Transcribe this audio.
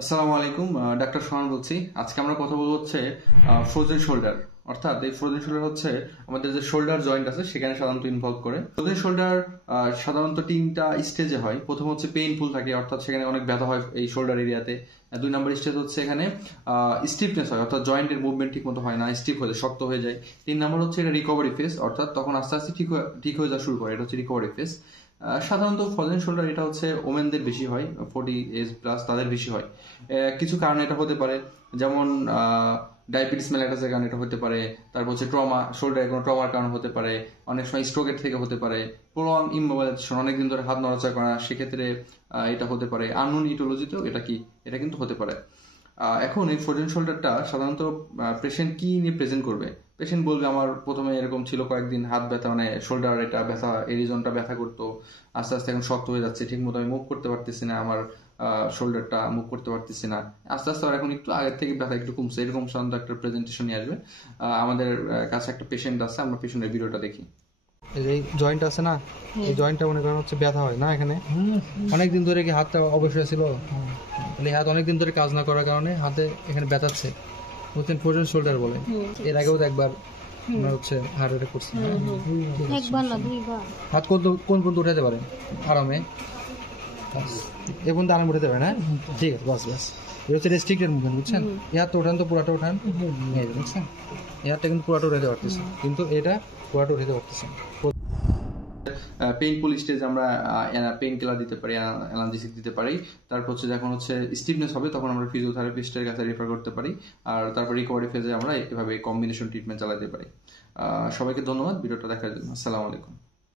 আসসালামু আলাইকুম, ডাক্তার সোহান বলছি। আজকে আমরা কথা বলবো হচ্ছে ফ্রোজেন শোল্ডার। অর্থাৎ এই ফ্রোজেন শোল্ডার হচ্ছে আমাদের যে শোল্ডার জয়েন্ট আছে সেখানে সাধারণত ইনভলভ করে। ফ্রোজেন শোল্ডার সাধারণত তিনটা স্টেজে হয়। প্রথম হচ্ছে পেইনফুল থাকে, অর্থাৎ সেখানে অনেক ব্যথা হয় এই শোল্ডার এরিয়াতে। 2 নম্বর স্টেজ হচ্ছে এখানে স্টিফনেস হয়, অর্থাৎ জয়েন্টের মুভমেন্ট ঠিক মতো হয় না, স্টিফ হয়ে যায়, শক্ত হয়ে যায়। 3 নম্বর হচ্ছে এটা রিকভারি ফেজ, অর্থাৎ তখন আস্তে আস্তে ঠিক হয়ে যাওয়া শুরু করে, এটা হচ্ছে রিকভারি ফেজ। সাধারণত ফ্রোজেন শোল্ডার এটা হচ্ছে ওমেনদের বেশি হয়, 40 এজ প্লাস তাদের বেশি হয়। কিছু কারণে এটা হতে পারে, যেমন ডায়াবেটিস মেলাইটাসের কারণে এটা হতে পারে। তারপর হচ্ছে ট্রমা, শোল্ডারে কোনো ট্রমার কারণে হতে পারে। অনেক সময় স্ট্রোকের থেকে হতে পারে। প্রলং ইমোবিলাইজেশন, অনেকদিন ধরে হাত নড়াচড়া করা, সেক্ষেত্রে এটা হতে পারে। আননোন ইটিওলজিতেও এটা কিন্তু হতে পারে। এখন এই ফ্রোজেন শোল্ডারটা সাধারণত পেশেন্ট কি নিয়ে প্রেজেন্ট করবে? পেশেন্ট বলবে আমার প্রথমে এরকম ছিল, কয়েকদিন হাত ব্যথা, মানে শোল্ডার এটা ব্যথা, এই রিজনটা ব্যথা করতো, আস্তে আস্তে এখন শক্ত হয়ে যাচ্ছে, ঠিক মতো আমি মুভ করতে পারতেছি না, আমার শোল্ডারটা মুভ করতে পারতেছি না, আস্তে আস্তে আর এখন একটু আগের থেকে ব্যথা একটু কমছে, এরকম সাধারণত একটা প্রেজেন্টেশন নিয়ে আসবে। আমাদের কাছে একটা পেশেন্ট আছে, আমরা পেশেন্টের ভিডিওটা দেখি। এই জয়েন্ট আছে না, এই জয়েন্টটা মনে করেন হচ্ছে ব্যথা হয় না এখানে অনেকদিন ধরে। কি হাতটা অবশ্যই ছিল, এই হাত অনেকদিন ধরে কাজ না করার কারণে হাতে এখানে ব্যথাচ্ছে, বুঝছেন? ফ্রোজেন শোল্ডার বলে। এর আগেও তো একবার হচ্ছে হার্ট অ্যাটাক করছে, একবার না দুইবার। হাত কোন পর্যন্ত উঠাতে পারেন আরামে? এ পর্যন্ত আরাম উঠাতে পারে না? ঠিক আছে, বাস বাস। এটা হচ্ছে রেস্ট্রিক্টেড মুভমেন্ট, বুঝছেন? এই হাতটা ওঠান তো, পুরাটা ওঠান, বুঝছেন? এই হাতটা কিন্তু পুরাটা উঠাতে পারতেছে, কিন্তু এটা পুরাটা উঠাতে পারতেছে। পেইনফুল স্টেজ আমরা পেইন কিলার দিতে পারি, অ্যানালজেসিক দিতে পারি। তারপর হচ্ছে যখন হচ্ছে স্টিফনেস হবে তখন আমরা ফিজিওথেরাপিস্টের কাছে রেফার করতে পারি। আর তারপর রিকভারি ফেজে আমরা এভাবে কম্বিনেশন ট্রিটমেন্ট চালাতে পারি। সবাইকে ধন্যবাদ ভিডিওটা দেখার জন্য। আসসালামু আলাইকুম।